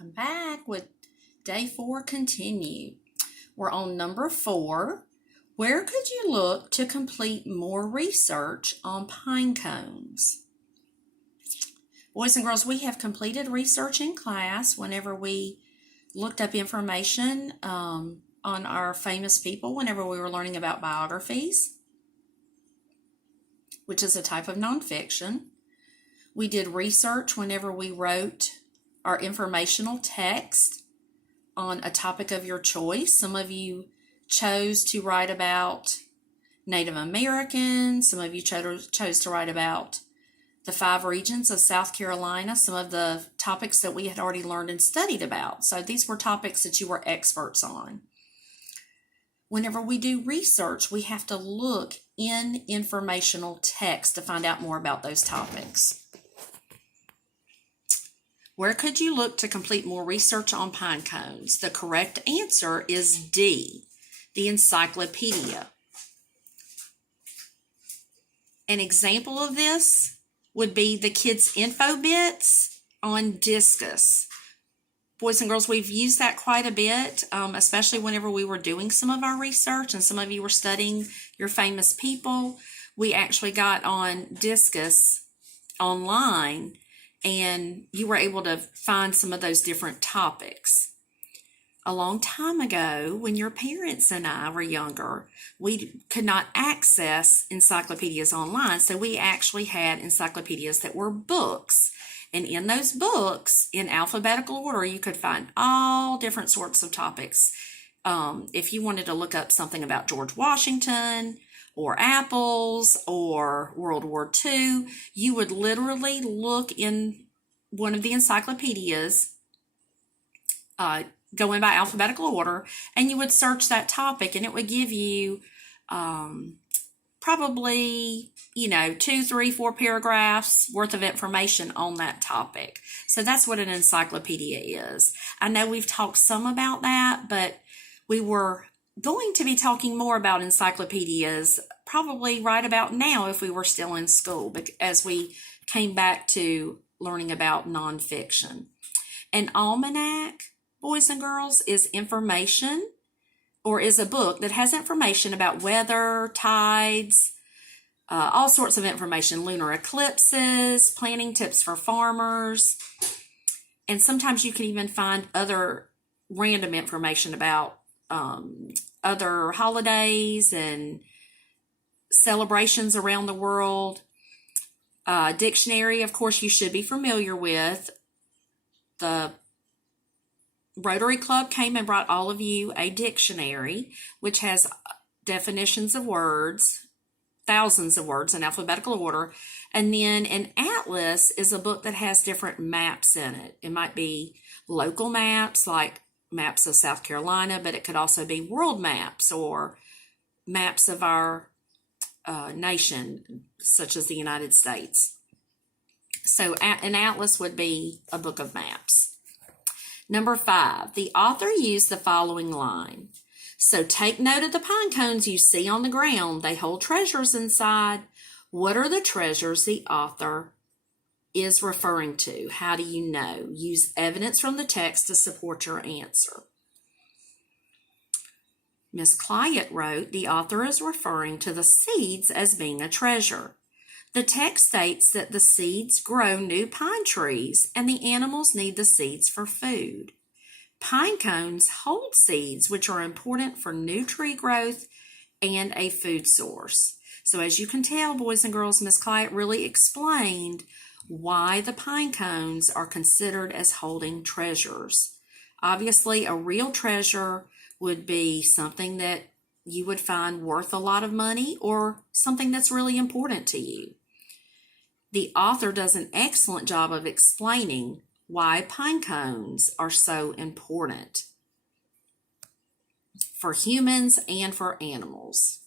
I'm back with day 4 continued. We're on number 4. Where could you look to complete more research on pine cones? Boys and girls, we have completed research in class whenever we looked up information on our famous people whenever we were learning about biographies, which is a type of nonfiction. We did research whenever we wrote our informational text on a topic of your choice. Some of you chose to write about Native Americans. Some of you chose to write about the 5 regions of South Carolina, some of the topics that we had already learned and studied about. So these were topics that you were experts on. Whenever we do research, we have to look in informational text to find out more about those topics. Where could you look to complete more research on pine cones? The correct answer is D, the encyclopedia. An example of this would be the kids' info bits on Discus. Boys and girls, we've used that quite a bit, especially whenever we were doing some of our research and some of you were studying your famous people. We actually got on Discus online and you were able to find some of those different topics. A long time ago, when your parents and I were younger, we could not access encyclopedias online, so we actually had encyclopedias that were books. And in those books, in alphabetical order, you could find all different sorts of topics. If you wanted to look up something about George Washington, or apples, or World War II, you would literally look in one of the encyclopedias, going by alphabetical order, and you would search that topic, and it would give you probably, 2, 3, 4 paragraphs worth of information on that topic. So that's what an encyclopedia is. I know we've talked some about that, but we were going to be talking more about encyclopedias probably right about now if we were still in school, as we came back to learning about nonfiction. An almanac, boys and girls, is information, or is a book that has information about weather, tides, all sorts of information, lunar eclipses, planting tips for farmers, and sometimes you can even find other random information about other holidays and celebrations around the world. Dictionary, of course, you should be familiar with. The Rotary Club came and brought all of you a dictionary, which has definitions of words, thousands of words in alphabetical order. And then an atlas is a book that has different maps in it. It might be local maps, like maps of South Carolina, but it could also be world maps or maps of our nation, such as the United States. So an atlas would be a book of maps. Number 5, the author used the following line. So take note of the pine cones you see on the ground. They hold treasures inside. What are the treasures the author is referring to? How do you know? Use evidence from the text to support your answer. Miss Clyott wrote, the author is referring to the seeds as being a treasure. The text states that the seeds grow new pine trees and the animals need the seeds for food. Pine cones hold seeds which are important for new tree growth and a food source. So as you can tell, boys and girls, Miss Clyott really explained why the pine cones are considered as holding treasures. Obviously, a real treasure would be something that you would find worth a lot of money or something that's really important to you. The author does an excellent job of explaining why pine cones are so important for humans and for animals.